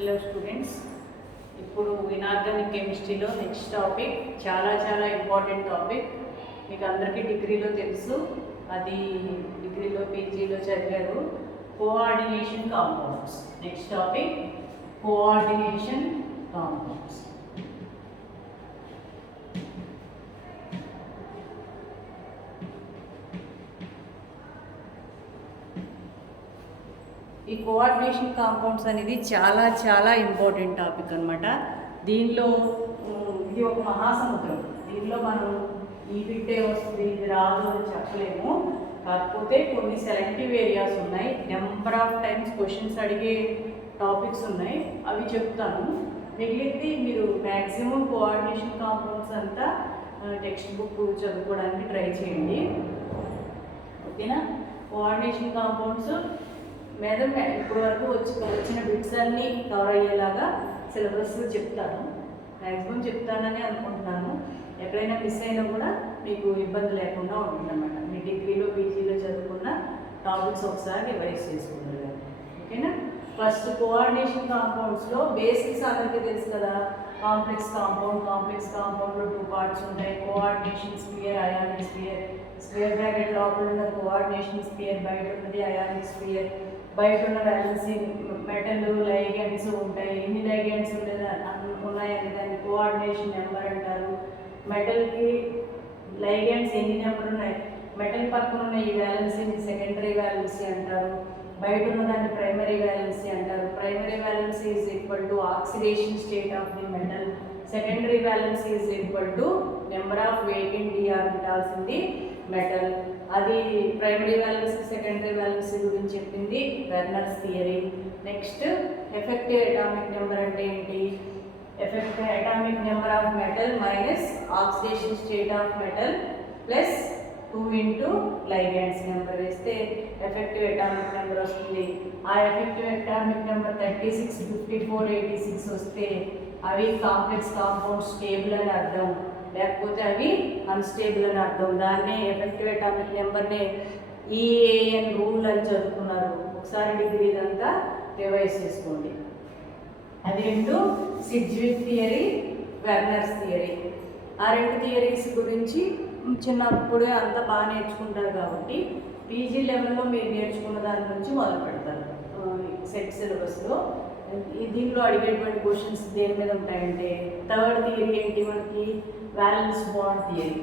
Hello students, ఇప్పుడు inorganic కెమిస్ట్రీలో next topic చాలా ఇంపార్టెంట్ టాపిక్. మీకు అందరికీ డిగ్రీలో తెలుసు, అది డిగ్రీలో పీజీలో చదివారు. Coordination compounds. Next topic coordination compounds. ఈ కోఆర్డినేషన్ కాంపౌండ్స్ అనేది చాలా ఇంపార్టెంట్ టాపిక్ అనమాట. దీనిలో ఇది ఒక మహాసముద్రం. దీనిలో మనం ఈ బిట్టే వస్తుంది, ఇది రాదు అని చెప్పలేము. కాకపోతే కొన్ని సెలెక్టివ్ ఏరియాస్ ఉన్నాయి, నెంబర్ ఆఫ్ టైమ్స్ క్వశ్చన్స్ అడిగే టాపిక్స్ ఉన్నాయి, అవి చెప్తాను. మిగిలింది మీరు మ్యాక్సిమం కోఆర్డినేషన్ కాంపౌండ్స్ అంతా టెక్స్ట్ బుక్ చదువుకోవడానికి ట్రై చేయండి, ఓకేనా. కోఆర్డినేషన్ కాంపౌండ్స్ మీద ఇప్పటి వరకు వచ్చిన బిట్స్ అన్నీ కవర్ అయ్యేలాగా సిలబస్ చెప్తాను, మ్యాక్సిమం చెప్తానని అనుకుంటున్నాను. ఎక్కడైనా మిస్ అయినా కూడా మీకు ఇబ్బంది లేకుండా ఉంటుందన్నమాట. మీ డిగ్రీలో పీజీలో చదువుకున్న టాపిక్స్ ఒకసారి రివైజ్ చేసుకుంటారు, ఓకేనా. ఫస్ట్ కోఆర్డినేషన్ కాంపౌండ్స్లో బేసిక్స్ అందరికీ తెలుసు కదా. కాంప్లెక్స్ కాంపౌండ్లో 2 పార్ట్స్ ఉంటాయి. Coordination sphere, ionic sphere. Square bracket లోపల ఉన్నది కోఆర్డినేషన్ స్పియర్, బయట ఉన్నది అయానిక్ స్పియర్. బయట ఉన్న వ్యాలెన్సీ మెటల్ లైగెండ్స్ ఉంటాయి. ఎన్ని లైగెండ్స్ ఉన్నాయని దాన్ని కోఆర్డినేషన్ నెంబర్ అంటారు. మెటల్కి లైగెండ్స్ ఎన్ని నెంబర్ ఉన్నాయి, మెటల్ పక్కన ఉన్న ఈ వ్యాలెన్సీని సెకండరీ వ్యాలెన్సీ అంటారు. బయట ఉన్న దాన్ని ప్రైమరీ వ్యాలెన్సీ అంటారు. Primary valency is equal to oxidation state of the metal. Secondary valency is equal to number of vacant d orbitals in the metal. అది ప్రైమరీ వ్యాలెన్సీ సెకండరీ వ్యాలెన్సీ గురించి చెప్పింది Werner's theory. Next effective atomic number అంటే ఏంటి? Effective atomic number of metal minus oxidation state of metal plus 2 into ligands number వేస్తే effective atomic number వస్తుంది. ఆ effective atomic number 36, 54, 86 వస్తే అవి కాంప్లెక్స్ కాంపౌండ్ స్టేబుల్ అని అర్థం, లేకపోతే అవి అన్స్టేబుల్ అని అర్థం. దాన్నే ఎఫెక్టివ్ అటామిక్ నెంబర్ని ఈఏఎన్ రూల్ అని చదువుకున్నారు. ఒకసారి డిగ్రీ ఇదంతా రివైజ్ చేసుకోండి. అది 2 సిడ్జ్విక్ థియరీ, వెర్నర్స్ థియరీ. ఆ 2 థియరీస్ గురించి చిన్నప్పుడే అంతా బాగా నేర్చుకుంటారు కాబట్టి పీజీ లెవెల్లో మీరు నేర్చుకున్న దాని నుంచి మొదలు పెడతారు. సెట్ సిలబస్లో దీనిలో అడిగేటువంటి క్వశ్చన్స్ దేని మీద ఉంటాయంటే, థర్డ్ థియరీ ఏంటి మనకి? Valence bond theory.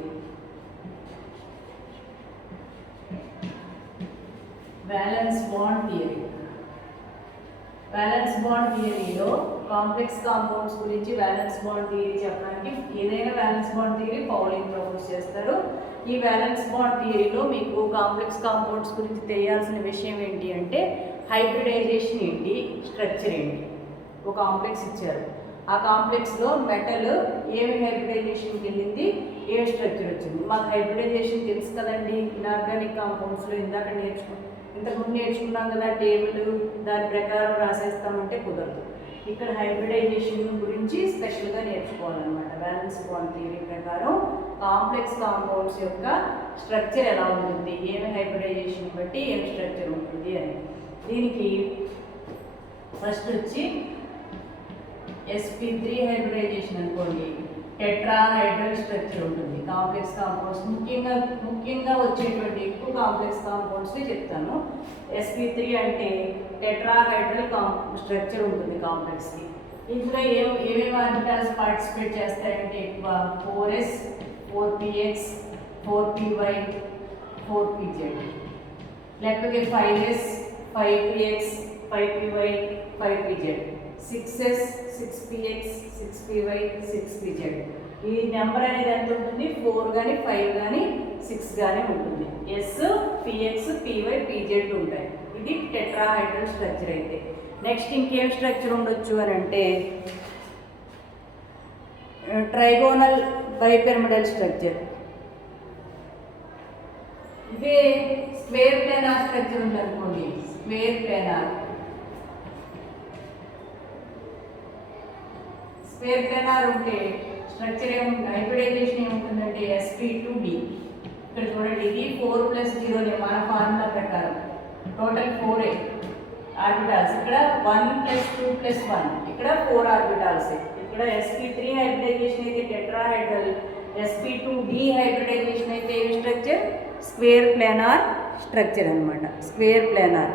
Valence bond theory. Valence bond థియరీలో కాంప్లెక్స్ కాంపౌండ్స్ గురించి వ్యాలెన్స్ బాండ్ థియరీ చెప్పడానికి ఏదైనా valence bond theory Pauling propose చేస్తారు. ఈ వ్యాలెన్స్ బాండ్ థియరీలో మీకు కాంప్లెక్స్ కాంపౌండ్స్ గురించి తెలియాల్సిన విషయం ఏంటి అంటే, హైబ్రిడైజేషన్ ఏంటి, స్ట్రక్చర్ ఏంటి. ఒక కాంప్లెక్స్ ఇచ్చారు, ఆ కాంప్లెక్స్లో మెటల్ ఏమి హైబ్రిడైజేషన్కి వెళ్ళింది, ఏ స్ట్రక్చర్ వచ్చింది. మాకు హైబ్రిడైజేషన్ తెలుసు కదండి, ఇనార్గానిక్ కాంపౌండ్స్లో ఇంతకుముందు నేర్చుకున్నాం కదా టేబుల్, దాని ప్రకారం రాసేస్తామంటే కుదరదు. ఇక్కడ హైబ్రిడైజేషన్ గురించి స్పెషల్గా నేర్చుకోవాలన్నమాట. బ్యాలెన్స్ బాండ్ థియరీ ప్రకారం కాంప్లెక్స్ కాంపౌండ్స్ యొక్క స్ట్రక్చర్ ఎలా ఉంటుంది, ఏమి హైబ్రిడైజేషన్ బట్టి ఏమి స్ట్రక్చర్ ఉంటుంది అని. దీనికి ఫస్ట్ వచ్చి sp3 హైబ్రిడైజేషన్ అనుకోండి, టెట్రాహైడ్రల్ స్ట్రక్చర్ ఉంటుంది. కాంప్లెక్స్ కాంపౌండ్స్ ముఖ్యంగా వచ్చేటువంటి ఎక్కువ కాంప్లెక్స్ కాంపౌండ్స్ని చెప్తాను. sp3 అంటే టెట్రాహైడ్రల్ స్ట్రక్చర్ ఉంటుంది కాంప్లెక్స్కి. ఇందులో ఏమేమి ఆర్బిటాల్స్ పార్టిసిపేట్ చేస్తాయంటే ఎక్కువ 4s, 4px, 4py, 4pz, లేకపోతే 5s, 5px, 5py, 5pz, 6s, 6px, 6py, 6pz. ఈ నెంబర్ అనేది ఎంత ఉంటుంది? 4 కానీ 5 కానీ 6 కానీ ఉంటుంది. ఎస్, పిఎక్స్, పివై, పిజెడ్ ఉంటాయి. ఇది టెట్రాహైడ్రల్ స్ట్రక్చర్ అయితే. నెక్స్ట్ ఇంకేం స్ట్రక్చర్ ఉండొచ్చు అని అంటే, ట్రైగోనల్ బైపిరమిడల్ స్ట్రక్చర్. ఇదే స్క్వేర్ ప్లానార్ స్ట్రక్చర్ ఉంది అనుకోండి, స్క్వేర్ ప్లానార్. స్క్వేర్ ప్లానార్ ఉంటే స్ట్రక్చర్ ఏముంటుంది, హైబ్రిడైజేషన్ ఏముంటుందంటే sp2d. ఇక్కడ చూడండి, ఇది 4 + 0 మన ఫార్ములా ప్రకారం టోటల్ 4. ఆర్బిటాల్స్. ఇక్కడ 1 + 2 + 1, ఇక్కడ 4 ఆర్బిటాల్స్. ఇక్కడ sp3 హైబ్రిడైజేషన్ అయితే టెట్రాహైడ్రల్, sp2d హైబ్రిడైజేషన్ అయితే ఏమి స్ట్రక్చర్? స్క్వేర్ ప్లానార్ స్ట్రక్చర్ అనమాట. Square planar.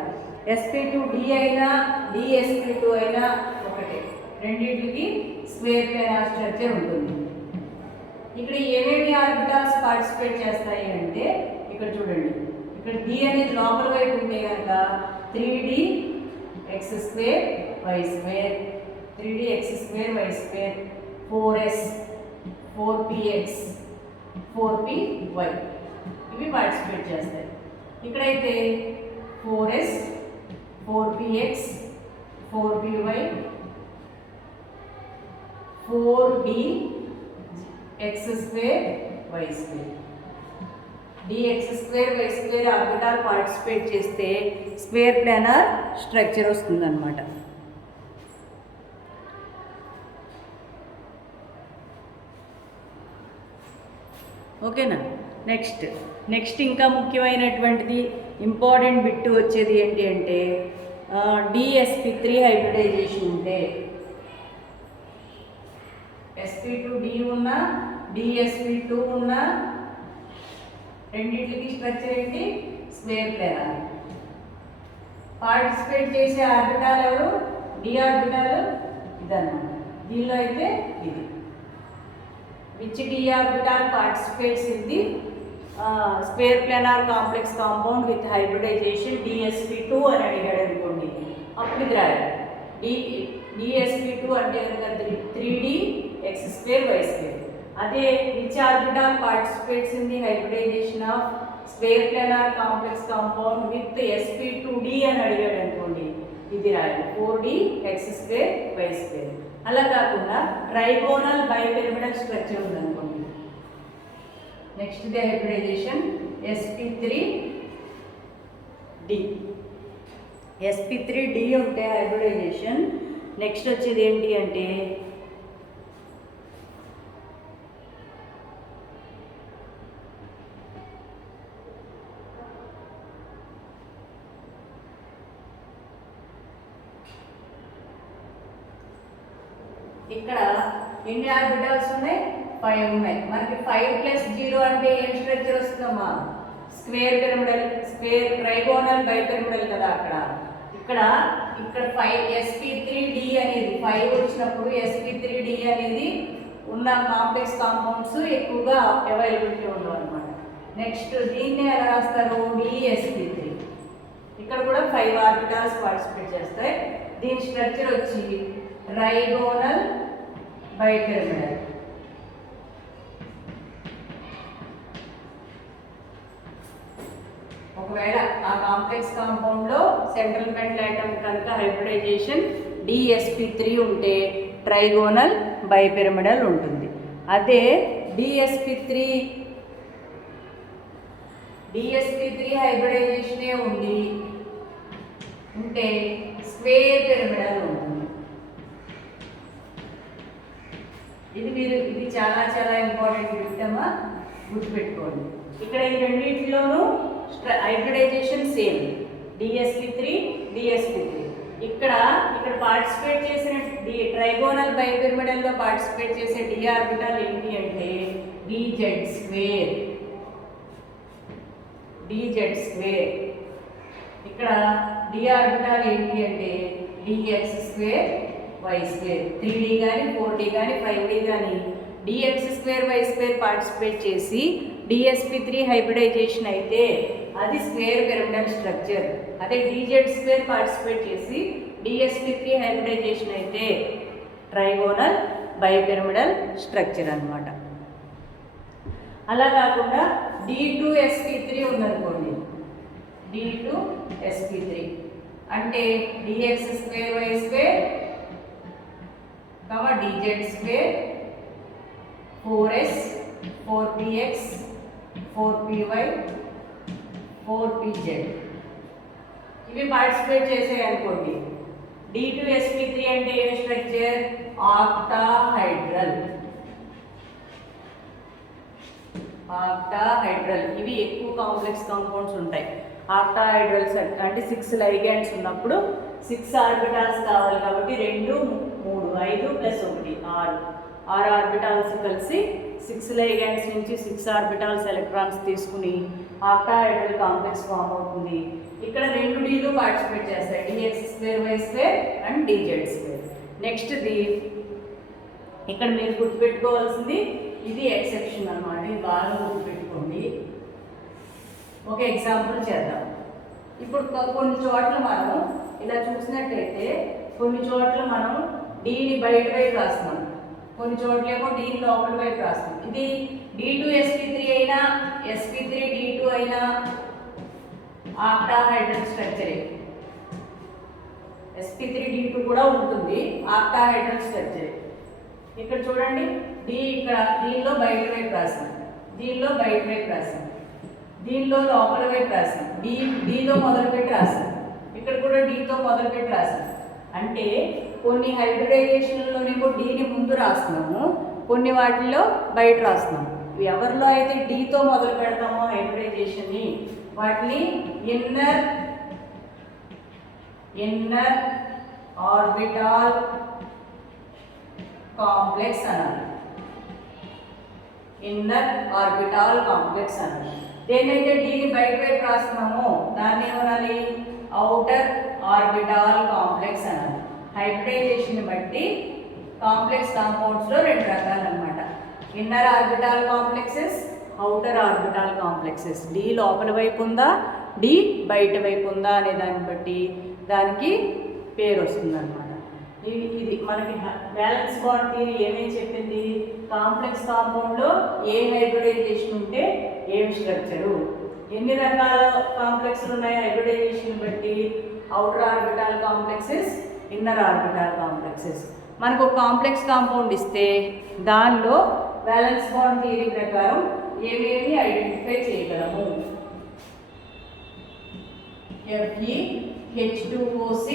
sp2d అయినా dsp2 అయినా ఒకటే, రెండింటికి స్క్వేర్ ప్లానార్ స్ట్రక్చర్ ఉంటుంది. ఇక్కడ ఏమేమి ఆర్బిటాల్స్ పార్టిసిపేట్ చేస్తాయి అంటే ఇక్కడ చూడండి, ఇక్కడ d అనేది లోపల వైపు ఉంటే కనుక 3d x² y², 3d x² y², 4s 4px 4py ఇవి పార్టిసిపేట్ చేస్తాయి. ఇక్కడైతే 4s 4px 4py 4d x² y², dx² y² orbital participate చేస్తే స్క్వేర్ ప్లానార్ స్ట్రక్చర్ వస్తుందన్నమాట. ఓకేనా? నెక్స్ట్ ఇంకా ముఖ్యమైనటువంటిది ఇంపార్టెంట్ బిట్ వచ్చేది ఏంటి అంటే dsp3 హైబ్రిడైజేషన్ ఉంటే sp2d ఉన్నా dsp2 ఉన్నా రెండింటికి స్ట్రక్చర్ ఏంటి? Square planar. పార్టిసిపేట్ చేసే ఆర్బిటాల్ ఎవరు? d ఆర్బిటాల్ ఇదన్నమాట. దీనిలో అయితే ఇది which d orbital participates in the square planar complex compound with hybridization dsp2 అని అడిగాడు అనుకోండి, అప్పుడు ఇది రాయాలి. dsp2 అంటే కనుక 3d x² y². అదే which orbital participates in the hybridization of square planar complex compound with sp2d అని అడిగాడు అనుకోండి, ఇది రాయాలి 4d x² y². అలా కాకుండా ట్రైగోనల్ బైపిరమిడల్ స్ట్రక్చర్ ఉందనుకోండి, next the hybridization sp3d. sp3d ఉంటే హైబ్రిడైజేషన్. నెక్స్ట్ వచ్చేది ఏంటి అంటే ఇక్కడ ఎన్ని ఆర్బిటాల్స్ ఉన్నాయి? 5 ఉన్నాయి. మనకి 5 + 0 అంటే ఏం స్ట్రక్చర్ వస్తుందమ్మా? Square pyramidal, square trigonal bipyramidal కదా. ఇక్కడ 5 sp3d అనేది 5 వచ్చినప్పుడు sp3d అనేది ఉన్న కాంప్లెక్స్ కాంపౌండ్స్ ఎక్కువగా అవైలబిలిటీ ఉండవు అనమాట. నెక్స్ట్ దీన్ని ఎలా రాస్తారు? dsp3. ఇక్కడ కూడా 5 ఆర్బిటాల్స్ పార్టిసిపేట్ చేస్తాయి. దీని స్ట్రక్చర్ వచ్చి ట్రైగోనల్ బైపిరమిడల్. ఒకవేళ ఆ కాంప్లెక్స్ కాంపౌండ్ లో సెంట్రల్ మెటల్ ఆటమ్ కనుక హైబ్రిడైజేషన్ dsp3 ఉంటే ట్రైగోనల్ బైపిరమిడల్ ఉంటుంది. అదే dsp3 హైబ్రిడైజేషనే ఉంటే స్క్వేర్ పిరమిడల్ ఉంటుంది. ఇది చాలా చాలా ఇంపార్టెంట్ బిట్టమ్మా, గుర్తుపెట్టుకోండి. ఇక్కడ ఈ రెండింటిలోనూ హైబ్రిడైజేషన్ సేమ్, dsp3. ఇక్కడ పార్టిసిపేట్ చేసిన ట్రైగోనల్ బైపిరమిడల్లో పార్టిసిపేట్ చేసే d ఆర్బిటాల్ ఏంటి అంటే dz². ఇక్కడ d ఆర్బిటాల్ ఏంటి అంటే dx² y². 3d కానీ 4d కానీ 5d కానీ dx² y² పార్టిసిపేట్ చేసి dsp3 హైబ్రిడైజేషన్ అయితే అది స్క్వేర్ పిరమిడల్ స్ట్రక్చర్. అదే dz² పార్టిసిపేట్ చేసి dsp3 హైబ్రిడైజేషన్ అయితే ట్రైగోనల్ బైపిరమిడల్ స్ట్రక్చర్ అన్నమాట. అలా కాకుండా d2sp3 ఉందనుకోండి, d2sp3 అంటే dx² y² dz² 4s 4px 4py 4pz ఇవి పార్టిసిపేట్ చేసాయి అనుకోండి. d2sp3 అంటే ఏ స్ట్రక్చర్? ఆక్టాహైడ్రల్. ఇవి ఎక్కువ కాంప్లెక్స్ కాంపౌండ్స్ ఉంటాయి. ఆక్టాహైడ్రల్స్ అంటే 6 లైగాండ్స్ ఉన్నప్పుడు 6 ఆర్బిటాల్స్ కావాలి కాబట్టి 2 3 5 ప్లస్ 1 6 ఆర్బిటాల్స్ కలిసి 6 లైగాండ్స్ నుంచి 6 ఆర్బిటాల్స్ ఎలక్ట్రాన్స్ తీసుకుని ఆక్టాహెడ్రల్ కాంప్లెక్స్ ఫామ్ అవుతుంది. ఇక్కడ 2 డీలు పార్టిసిపేట్ చేస్తాయి, dx2y2 అండ్ dz2. నెక్స్ట్ది ఇక్కడ మీరు గుర్తుపెట్టుకోవాల్సింది ఇది ఎక్సెప్షన్ అన్నమాట, ఇది బాగా గుర్తుపెట్టుకోండి. ఒక ఎగ్జాంపుల్ చేద్దాం. ఇప్పుడు కొన్ని చోట్ల మనం ఇలా చూసినట్టయితే కొన్ని చోట్ల మనం డీని బయట వైపు రాస్తున్నాం, కొన్ని చోట్లేమో డీని లోపల వైపు రాస్తున్నాం. ఇది D2sp3 అయినా sp3d2 అయినా ఆక్టాహెడ్రల్ స్ట్రక్చరే. sp3d2 కూడా ఉంటుంది, ఆక్టాహెడ్రల్ స్ట్రక్చరే. ఇక్కడ చూడండి, డి ఇక్కడ దీనిలో బయట వైపు రాసాం, దీనిలో బయట వైపు రాసాం, దీనిలో లోపల వైపు రాసాం, డీతో మొదలుపెట్టి రాసాం, ఇక్కడ కూడా డీతో మొదలుపెట్టి రాసాం. అంటే కొన్ని హైబ్రిడైజేషన్లోనేమో డీని ముందు రాస్తున్నాము, కొన్ని వాటిల్లో బయట రాస్తున్నాము. ఎవరిలో అయితే డీతో మొదలు పెడతామో హైబ్రిడైజేషన్ని వాటిని ఇన్నర్ ఆర్బిటాల్ కాంప్లెక్స్ అనాలి. ఇన్నర్ ఆర్బిటాల్ కాంప్లెక్స్ అనాలి. దేన్నైతే డీని బయట వైపు రాస్తున్నామో దాన్ని ఏమనాలి? ఔటర్ ఆర్బిటాల్ కాంప్లెక్స్ అనాలి. హైబ్రిడైజేషన్ బట్టి కాంప్లెక్స్ కాంపౌండ్స్లో 2 రకాలు అనమాట. Inner orbital complexes, outer orbital complexes. D లోపల వైపు ఉందా, డి బయట వైపు ఉందా అనే దాన్ని బట్టి దానికి పేరు వస్తుంది అనమాట. ఇది మనకి బ్యాలెన్స్ బాండ్ థియరీ ఏమేమి చెప్పింది? కాంప్లెక్స్ కాంపౌండ్లో ఏ హైబ్రిడైజేషన్ ఉంటే ఏం స్ట్రక్చరు, ఎన్ని రకాల కాంప్లెక్స్లు ఉన్నాయి హైబ్రిడైజేషన్ బట్టి, outer orbital complexes, inner orbital complexes. మనకు ఒక కాంప్లెక్స్ కాంపౌండ్ ఇస్తే దానిలో బ్యాలెన్స్ బాండ్ థియరీ ప్రకారం ఏమేమి ఐడెంటిఫై చేయగలము? FeH2O6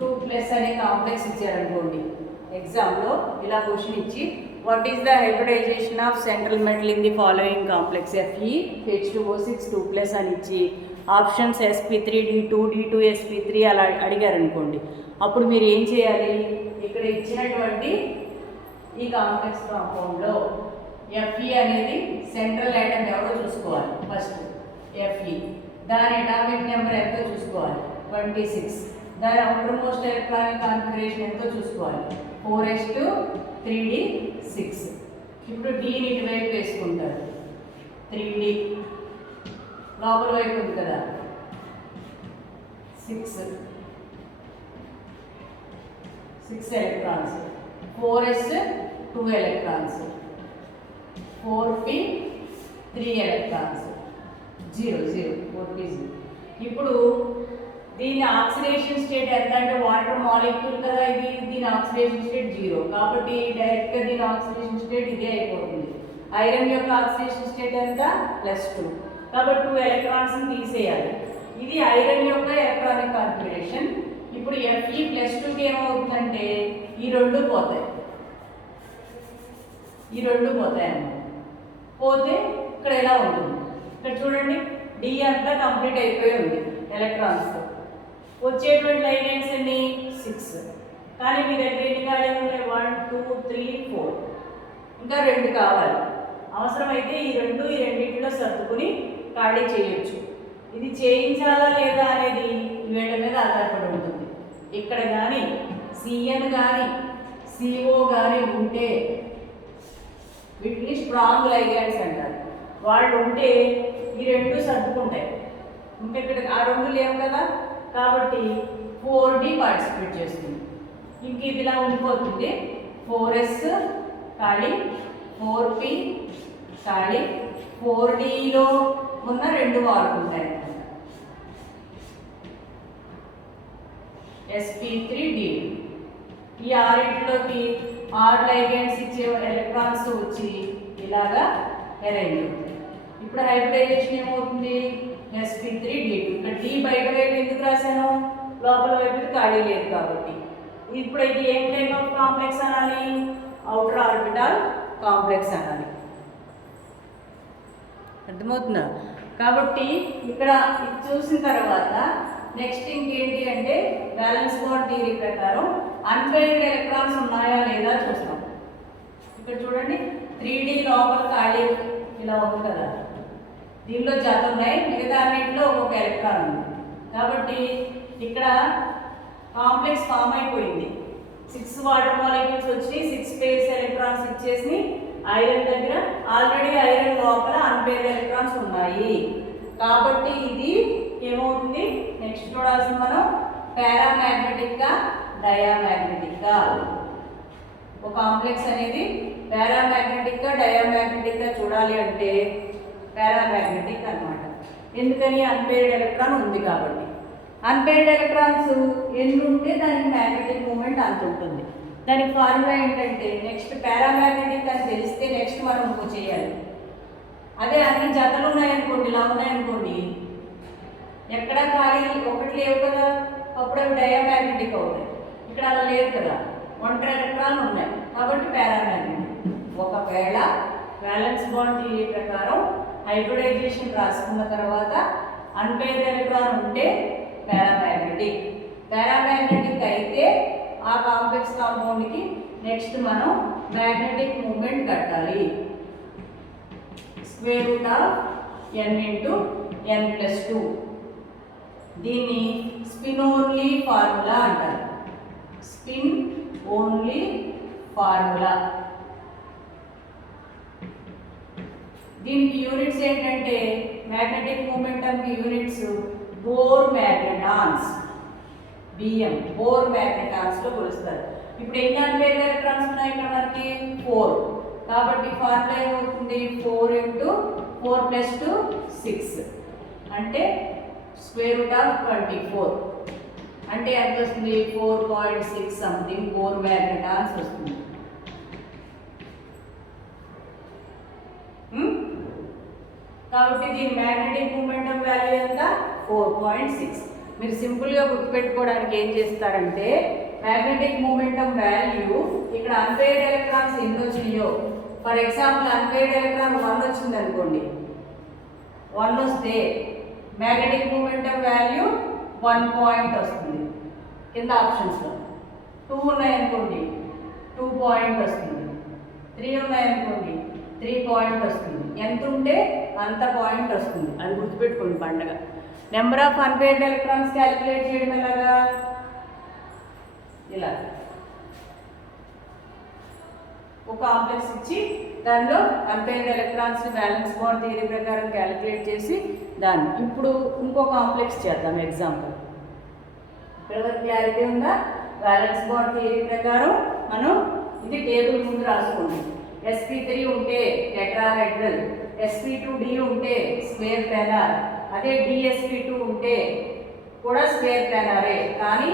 2+ అనే కాంప్లెక్స్ ఇచ్చారనుకోండి ఎగ్జామ్లో, ఇలా క్వశ్చన్ ఇచ్చి what is the hybridization of central metal in the following complex FeH2O6 2+ అని ఇచ్చి ఆప్షన్స్ sp3d2 d2sp3 అలా అడిగారు అనుకోండి, అప్పుడు మీరు ఏం చేయాలి? ఇక్కడ ఇచ్చినటువంటి ఈ కాంప్లెక్స్ కాంపౌండ్లో Fe అనేది సెంట్రల్ ఐటమ్ ఎవరో చూసుకోవాలి. ఫస్ట్ Fe దాని అటామిక్ నెంబర్ ఎంతో చూసుకోవాలి, 26. దాని అవుటర్ మోస్ట్ ఎలక్ట్రానిక్ కాన్ఫిగరేషన్ ఎంతో చూసుకోవాలి, 4s2 3d6. ఇప్పుడు డీని ఇటువైపు వేసుకుంటారు, 3d లోపల వైపు ఉంది కదా, 6 electrons, 4s 2 electrons, 4p 3 electrons, 0 4p 0. ఇప్పుడు దీని ఆక్సిడేషన్ స్టేట్ ఎంత అంటే వాటర్ మాలిక్యూల్ కదా ఇది, దీని ఆక్సిడేషన్ స్టేట్ 0 కాబట్టి డైరెక్ట్గా దీని ఆక్సిడేషన్ స్టేట్ ఇదే అయిపోతుంది. ఐరన్ యొక్క ఆక్సిడేషన్ స్టేట్ ఎంత? +2 కాబట్టి 2 ఎలక్ట్రాన్స్ని తీసేయాలి. ఇది ఐరన్ యొక్క ఎలక్ట్రానిక్ కాన్ఫిగరేషన్. ఇప్పుడు Fe+2కి ఏమవుతుందంటే ఈ 2 పోతాయి, ఈ 2 పోతాయి అన్నమాట. పోతే ఇక్కడ ఎలా ఉంటుంది? ఇక్కడ చూడండి, డి అంతా కంప్లీట్ అయిపోయి ఉంది ఎలక్ట్రాన్స్తో. వచ్చేటువంటి లైగెండ్స్ ఎన్ని? 6. కానీ మీ దగ్గర ఎన్ని ఖాళీ ఉన్నాయి? 1 2 3 4, ఇంకా 2 కావాలి. అవసరమైతే ఈ రెండింటిలో సర్దుకుని ఖాళీ చేయొచ్చు. ఇది చేయించాలా లేదా అనేది వీళ్ళ మీద ఆధారపడి ఉంటుంది. ఇక్కడ కానీ Cn కానీ CO కానీ ఉంటే వీటిని స్ట్రాంగ్ లైగెండ్స్ అంటారు. వాళ్ళు ఉంటే ఈ 2 సర్దుకుంటాయి, ఇంకా ఇక్కడ ఆ 2 లేవు కదా, కాబట్టి 4d పార్టిసిపేట్ చేస్తుంది. ఇంక ఇది ఇలా ఉండిపోతుంది, 4s ఖాళీ, 4p ఖాళీ, 4dలో ఉన్న 2 వాడుకుంటాయి, sp3d. ఈ 6లోకి 6 లైగెండ్స్ ఇచ్చే ఎలక్ట్రాన్స్ వచ్చి ఇలాగా అరేంజ్ అవుతాయి. ఇప్పుడు హైబ్రిడైజేషన్ ఏమవుతుంది? sp3d2. ఇక్కడ d బయట వైపు ఎందుకు రాశాను? లోపల వైపు ఖాళీ లేదు కాబట్టి. ఇప్పుడు ఇది ఏం టైప్ ఆఫ్ కాంప్లెక్స్ అనాలి? ఔటర్ ఆర్బిటాల్ కాంప్లెక్స్ అనాలి. అర్థమవుతుందా? కాబట్టి ఇక్కడ ఇది చూసిన తర్వాత నెక్స్ట్ ఇంకేంటి అంటే బ్యాలెన్స్ బాండ్ థియరీ ప్రకారం అన్పెయిర్డ్ ఎలక్ట్రాన్స్ ఉన్నాయా లేదా చూస్తాం. ఇక్కడ చూడండి 3D లోపల ఖాళీ ఇలా ఉంది కదా, దీనిలో జత ఉన్నాయి, మిగతా అన్నింటిలో ఒక్కొక్క ఎలక్ట్రాన్ ఉంది. కాబట్టి ఇక్కడ కాంప్లెక్స్ ఫామ్ అయిపోయింది. 6 వాటర్ మాలిక్యూల్స్ వచ్చి 6 పేర్స్ ఎలక్ట్రాన్స్ ఇచ్చేసి ఐరన్ దగ్గర ఆల్రెడీ ఐరన్ లోపల అన్పేర్డ్ ఎలక్ట్రాన్స్ ఉన్నాయి. కాబట్టి ఇది ఏమవుతుంది, నెక్స్ట్ చూడాల్సింది మనం పారామాగ్నెటిక్గా డయామాగ్నెటిక్గా. ఒక కాంప్లెక్స్ అనేది పారామాగ్నెటిక్గా డయామాగ్నెటిక్గా చూడాలి అంటే పారామాగ్నెటిక్ అన్నమాట. ఎందుకని అన్పేర్డ్ ఎలక్ట్రాన్ ఉంది కాబట్టి. అన్పేర్డ్ ఎలక్ట్రాన్స్ ఎన్ని ఉంటే దానికి మ్యాగ్నెటిక్ మూమెంట్ అంత ఉంటుంది. దానికి ఫార్ములా ఏంటంటే నెక్స్ట్ పారామాగ్నెటిక్ అని తెలిస్తే నెక్స్ట్ మనం ఇంకో చేయాలి. అదే అన్ని జతలు ఉన్నాయనుకోండి, ఇలా ఉన్నాయనుకోండి, ఎక్కడ ఖాళీ ఒకటి లేవు కదా, అప్పుడు అవి డయామాగ్నెటిక్ అవుతాయి. ఇక్కడ అలా లేదు కదా, ఒంటరి ఎలక్ట్రాన్లు ఉన్నాయి కాబట్టి పారామాగ్నెటిక్. ఒకవేళ బ్యాలెన్స్ బాండ్ థియరీ ప్రకారం హైబ్రిడైజేషన్ రాసుకున్న తర్వాత అన్పెయిర్డ్ ఎలక్ట్రాన్ ఉంటే పారామాగ్నెటిక్. పారామాగ్నెటిక్ అయితే ఆ కాంప్లెక్స్ కాంపౌండ్కి నెక్స్ట్ మనం మ్యాగ్నెటిక్ మూమెంట్ కట్టాలి. Square root of n into n+2. దీన్ని స్పిన్ ఓన్లీ ఫార్ములా అంటారు. Spin only formula. దీనికి యూనిట్స్ ఏంటంటే మ్యాగ్నెటిక్ మూమెంటంకి units Bohr magnetons, BM, Bohr మ్యాగ్నెటాన్స్లో కొలుస్తారు. ఇప్పుడు ఎన్ని అన్పెయిర్డ్ ఎలక్ట్రాన్స్ ఉన్నాయి ఇక్కడ మనకి 4. కాబట్టి ఫార్ములా ఏమవుతుంది, 4 ఇంటూ 4+2 6 అంటే స్క్వేర్ రూట్ ఆఫ్ 24. అంటే ఎంత వస్తుంది, 4.6 సంథింగ్ బోర్ మ్యాగ్నెటాన్స్ వస్తుంది. కాబట్టి దీని మ్యాగ్నెటిక్ మూమెంటం వాల్యూ ఎంత, 4.6. మీరు సింపుల్గా గుర్తుపెట్టుకోవడానికి ఏం చేస్తారంటే మ్యాగ్నెటిక్ మూమెంటం వాల్యూ ఇక్కడ అన్పెయిర్డ్ ఎలక్ట్రాన్స్ ఎన్ని వచ్చినాయో, ఫర్ ఎగ్జాంపుల్ అన్పెయిర్డ్ ఎలక్ట్రాన్ 1 వచ్చింది అనుకోండి, 1 వస్తే మ్యాగ్నెటిక్ మూమెంటం వాల్యూ 1 పాయింట్ వస్తుంది కింద ఆప్షన్స్లో. 2 ఉన్నాయనుకోండి 2 పాయింట్ వస్తుంది. 3 ఉన్నాయనుకోండి 3 పాయింట్ వస్తుంది. ఎంత ఉంటే అంత పాయింట్ వస్తుంది. అది గుర్తుపెట్టుకోండి పండగ. Number of unpaired electrons calculate చేయడం ఎలాగా, ఇలా ఒక కాంప్లెక్స్ ఇచ్చి దానిలో unpaired electrons balance bond theory ప్రకారం క్యాలిక్యులేట్ చేసి దాన్ని ఇప్పుడు ఇంకో కాంప్లెక్స్ చేద్దాం. ఎగ్జాంపుల్ ఇక్కడ వరకు క్లారిటీ ఉందా? బ్యాలెన్స్ బాండ్ థియరీ ప్రకారం మనం ఇది టేబుల్ ముందు రాసుకోండి. sp3 ఉంటే టెట్రాహెడ్రల్, sp2d ఉంటే స్క్వేర్ ప్లానార్, అదే dsp2 ఉంటే కూడా స్క్వేర్ ప్లానారే. కానీ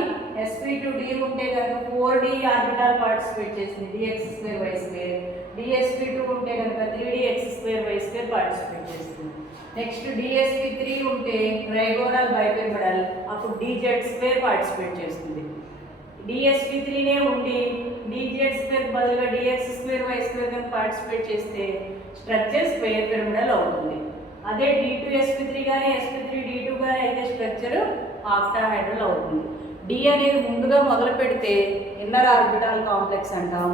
sp2d ఉంటే కనుక 4d ఆర్బిటాల్ పార్టిసిపేట్ చేసింది, dx2y2. dsp2 ఉంటే కనుక 3dx2y2 పార్టిసిపేట్ చేస్తుంది. నెక్స్ట్ dsp3 ఉంటే ట్రైగోనల్ బైపిరమిడల్, అప్పుడు dz2 పార్టిసిపేట్ చేస్తుంది. dsp3నే ఉండి dz2 బదులుగా dx2y2 కనుక పార్టిసిపేట్ చేస్తే స్ట్రక్చర్ స్క్వేర్ పిరమిడల్ అవుతుంది. అదే d2sp3 కానీ sp3d2 కానీ అయితే స్ట్రక్చర్ ఆక్టాహెడ్రల్ అవుతుంది. డి అనేది ముందుగా మొదలు పెడితే ఇన్నర్ ఆర్బిటాల్ కాంప్లెక్స్ అంటాం,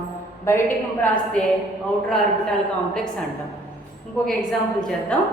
బయటికి రాస్తే అవుటర్ ఆర్బిటాల్ కాంప్లెక్స్ అంటాం. ఇంకొక ఎగ్జాంపుల్ చేద్దాం.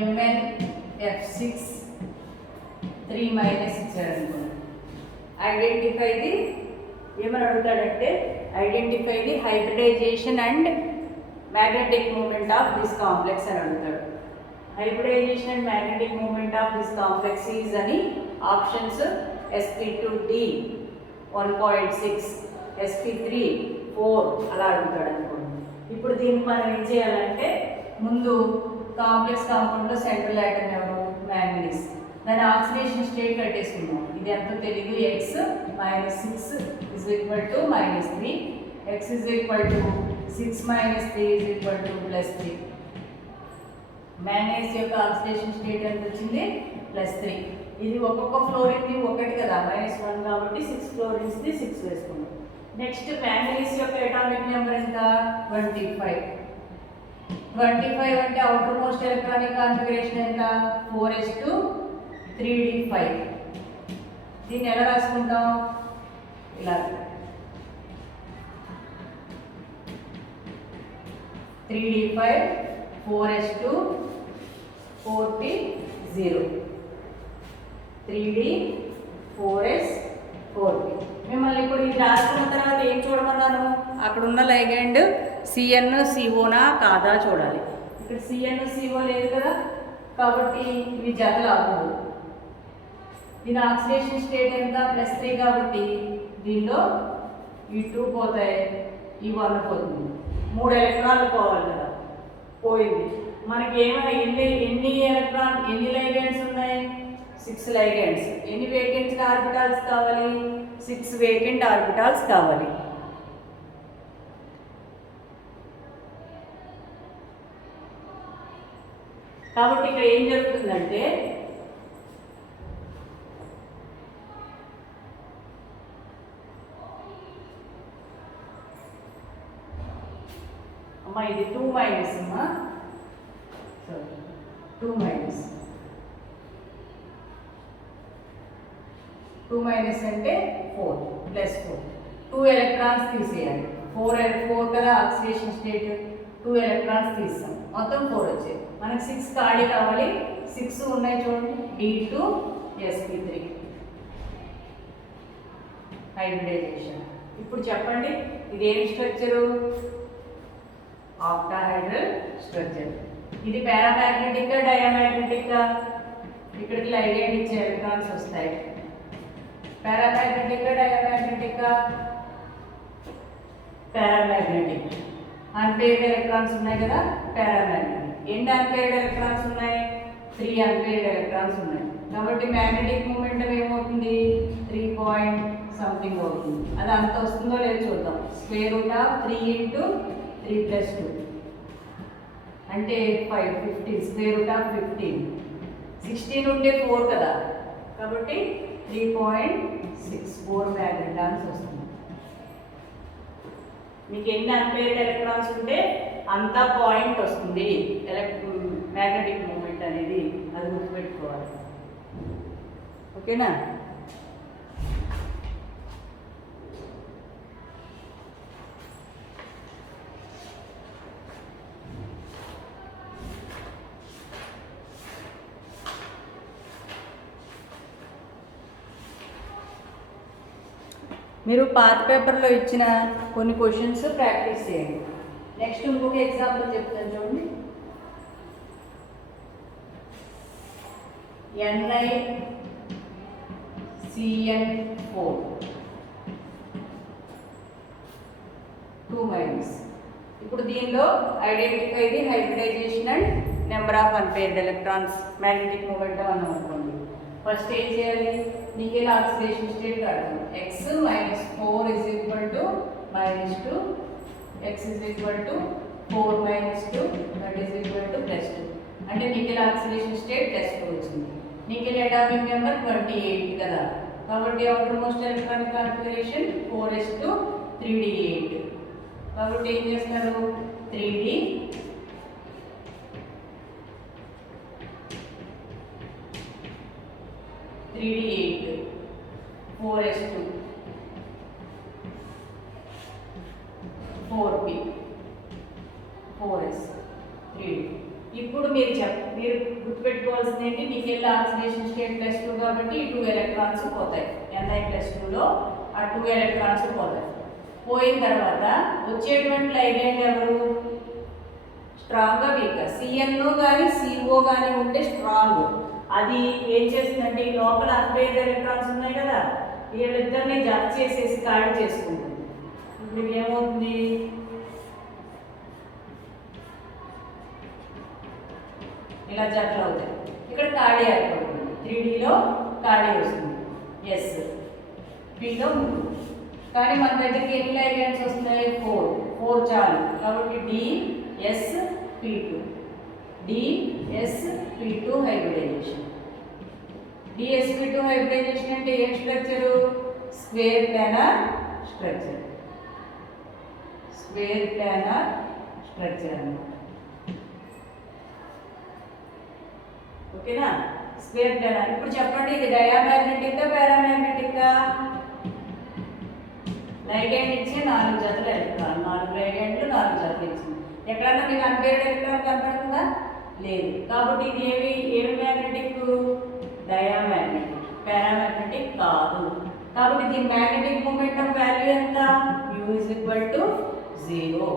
MnF6 3 మైనస్ ఇచ్చారనుకోండి. ఐడెంటిఫై ది ఏమని అడుగుతాడంటే identify the hybridisation and magnetic moment of this complex అని అడుగుతాడు. Hybridisation and magnetic moment of this complex is అని ఆప్షన్స్ sp2d 1.6 sp3 4 అలా అడుగుతాడు అనుకోండి. ఇప్పుడు దీన్ని మనం ఏం చేయాలంటే ముందు కాంప్లెక్స్ కాంపౌండ్లో సెంట్రల్ ఆటమ్ ఎవరు మ్యాంగనీస్, దాని ఆక్సిడేషన్ స్టేట్ కట్టేసుకున్నాం. ఇది ఎంతో తెలియదు x -6 is equal to -3, x is equal to 6 - 3 is equal to +3. Manganese యొక్క ఆక్సిడేషన్ స్టేట్ ఎంత వచ్చింది +3. ఇది ఒక్కొక్క ఫ్లోరిన్ది ఒకటి కదా -1 కాబట్టి 6 ఫ్లోరిన్స్ది 6 వేసుకున్నాం. నెక్స్ట్ మ్యాంగనీస్ యొక్క అటామిక్ నెంబర్ ఎంత 25. 25 అంటే అవుటర్ మోస్ట్ ఎలక్ట్రానిక్ కాన్ఫిగరేషన్ ఎంత 4s2 3d5. దీన్ని ఎలా రాసుకుంటాం ఇలా 3d5 4s2 4p0 3d 4s 4p. మిమ్మల్ని ఇప్పుడు ఇది రాసుకున్న తర్వాత ఏం చూడమన్నాను, అక్కడ ఉన్న లైగెండ్ CnCOనా కాదా చూడాలి. ఇక్కడ CnCO లేదు కదా కాబట్టి ఇవి జతలు అవ్వదు. దీని ఆక్సిడేషన్ స్టేట్ ఎంత +3 కాబట్టి దీనిలో ఈ 2 పోతాయి, ఈ 1 పోతుంది. 3 ఎలక్ట్రాన్లు పోవాలి కదా, పోయింది. మనకి ఏమైనా ఎన్ని లైగెండ్స్ ఉన్నాయి 6 లైగెండ్స్. ఎన్ని వేకెంట్ ఆర్బిటాల్స్ కావాలి 6 వేకెంట్ ఆర్బిటాల్స్ కావాలి. కాబట్టి ఇక్కడ ఏం జరుగుతుందంటే అమ్మా ఇది 2 మైనస్ అమ్మా 2 మైనస్ 2 మైనస్ అంటే 4 ప్లస్ 4 2 ఎలక్ట్రాన్స్ తీసేయాలి. 4 కదా ఆక్సిడేషన్ స్టేట్, 2 ఎలక్ట్రాన్స్ తీస్తాం, మొత్తం 4 వచ్చాయి. మనకు 6 ఖాళీ కావాలి. 6 ఉన్నాయి చూడండి D2 sp3 హైబ్రిడైజేషన్. ఇప్పుడు చెప్పండి ఇది ఏం స్ట్రక్చరు ఆక్టాహైడ్రల్ స్ట్రక్చర్. ఇది పారామాగ్నెటిక్గా డయామాగ్నెటిక్గా ఇక్కడికి లైగెండ్ ఇచ్చే ఎలక్ట్రాన్స్ వస్తాయి. పారామాగ్నెటిక్గా డయామాగ్నెటిక్గా పారామాగ్నెటిక్. అన్పేర్డ్ ఎలక్ట్రాన్స్ ఉన్నాయి కదా పారామాగ్నెటిక్. ఎన్ని అన్పేర్డ్ ఎలక్ట్రాన్స్ ఉన్నాయి 3 అన్పేర్డ్ ఎలక్ట్రాన్స్ ఉన్నాయి కాబట్టి మ్యాగ్నెటిక్ మూమెంటం ఏమవుతుంది 3 పాయింట్ సంథింగ్ అవుతుంది. అది అంత వస్తుందో లేదో చూద్దాం. √3 × 3 + 2 అంటే 5 15 √15 16 ఉంటే 4 కదా కాబట్టి 3.64 మ్యాగ్నెటాన్స్ వస్తుంది. మీకు ఎన్ని అన్పేర్డ్ ఎలక్ట్రాన్స్ ఉంటే అంత పాయింట్ వస్తుంది మ్యాగ్నెటిక్ మూమెంట్ అనేది. అది గుర్తుపెట్టుకోవాలి. ఓకేనా? మీరు పాత పేపర్లో ఇచ్చిన కొన్ని క్వశ్చన్స్ ప్రాక్టీస్ చేయండి. నెక్స్ట్ ఇంకొక ఎగ్జాంపుల్ చెప్తాను చూడండి. NiCN4 2-. ఇప్పుడు దీనిలో identify the hybridisation and number of unpaired electrons magnetic moment అన్నాం అనుకోండి. ఫస్ట్ ఏం చేయాలి నికెల్ ఆక్సిడేషన్ స్టేట్ కడతాం. x - 4 is equal to -2, x is equal to 4 - 2 that is equal to +2. అంటే నికెల్ ఆక్సిడేషన్ స్టేట్ +2 వచ్చింది. నికెల్ అటామిక్ నెంబర్ 28 కదా కాబట్టి outer most electronic configuration 4s2 3d8. కాబట్టి ఏం చేస్తారు 3d8 4s2 4p 4s 3d ఇప్పుడు మీరు గుర్తుపెట్టుకోవాల్సింది ఏంటి, నికెల్ ఆక్సిడేషన్ స్టేట్ +2 కాబట్టి ఈ 2 ఎలక్ట్రాన్స్ పోతాయి. Ni+2లో ఆ 2 ఎలక్ట్రాన్స్ పోతాయి. పోయిన తర్వాత వచ్చేటువంటి లైగెండ్ ఎవరు, స్ట్రాంగ్గా వీక్గా. CnO కానీ CO కానీ ఉంటే స్ట్రాంగ్. అది ఏం చేస్తుందంటే ఈ లోపల అన్పేర్డ్ ఎలక్ట్రాన్స్ ఉన్నాయి కదా, వీళ్ళిద్దరిని జత చేసేసి ఖాళీ చేసుకుంటుంది. ఇప్పుడు ఏమవుతుంది, ఇలా జట్లు అవుతాయి. ఇక్కడ ఖాళీ ఏర్పడుతుంది. 3Dలో ఖాళీ వస్తుంది. ఎస్, Bలో 3. కానీ మన దగ్గరికి ఎన్ని లైగెండ్స్ వస్తున్నాయి, 4 చాలు. కాబట్టి DsP2 హైబ్రిడైజేషన్. DsP2 హైబ్రిడైజేషన్ అంటే ఏం structure, square planar structure. Square planar structure అన్నమాట. ఓకేనా, స్క్వేర్ ప్లానార్. ఇప్పుడు చెప్పండి, ఇది డయామాగ్నెటిక్ పారామాగ్నెటిక్? లైగెండ్ ఇచ్చి 4 జతలు ఎలక్ట్రాన్, 4 లైగెండ్లు 4 జతలు ఇచ్చింది. ఎక్కడన్నా మీకు అన్పేర్డ్ ఎలక్ట్రాన్ కనపడుతుందా, లేదు. కాబట్టి ఇది ఏమి మ్యాగ్నెటిక్, డయామాగ్నెటిక్, పారామాగ్నెటిక్ కాదు. కాబట్టి దీని మ్యాగ్నెటిక్ మూమెంటం వాల్యూ ఎంత, μ0.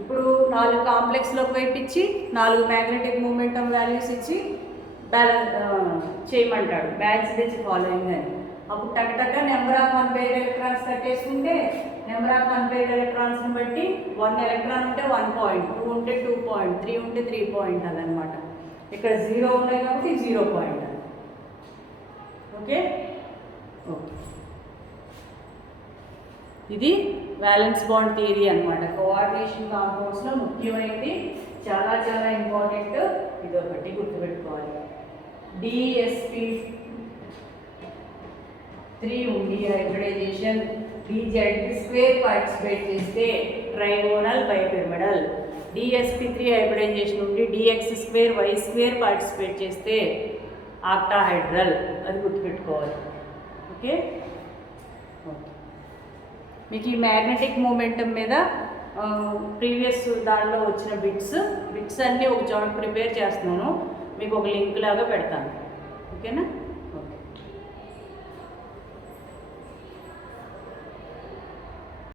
ఇప్పుడు 4 కాంప్లెక్స్లోకి వైపు ఇచ్చి 4 మ్యాగ్నెటిక్ మూమెంటం వాల్యూస్ ఇచ్చి బ్యాలెన్స్ చేయమంటాడు, బ్యాలెన్స్ తెచ్చి ఫాలోయింగ్ అని. అప్పుడు టక్ నెంబర్ ఆఫ్ అన్పేర్డ్ ఎలక్ట్రాన్స్ కట్టేసుకుంటే నెంబర్ ఆఫ్ అన్పేర్డ్ ఎలక్ట్రాన్స్ని బట్టి 1 ఎలక్ట్రాన్ ఉంటే 1 పాయింట్, 2 ఉంటే 2 పాయింట్, 3 ఉంటే 3 పాయింట్ అదనమాట. ఇక్కడ 0 ఉన్నాయి కాబట్టి 0 పాయింట్. ఓకే, ఇది వ్యాలెన్స్ బాండ్ థియరీ అనమాట. కోఆర్డినేషన్ కాంపౌండ్స్లో ముఖ్యమైనది, చాలా చాలా ఇంపార్టెంట్. ఇది ఒకటి గుర్తుపెట్టుకోవాలి. DsP3 ఉంది హైబ్రిడైజేషన్. DZ2 పార్టిసిపేట్ చేస్తే ట్రైగోనల్ బైపిరమిడల్. DsP3 హైబ్రిడైజేషన్ ఉండి DX2 Y2 పార్టిసిపేట్ చేస్తే ఆక్టాహైడ్రల్. అది గుర్తుపెట్టుకోవాలి. ఓకే, మీకు ఈ మ్యాగ్నెటిక్ మూమెంటం మీద ప్రీవియస్ దానిలో వచ్చిన బిట్స్ అన్నీ ఒక చోట ప్రిపేర్ చేస్తున్నాను, మీకు ఒక లింక్ లాగా పెడతాను. ఓకేనా.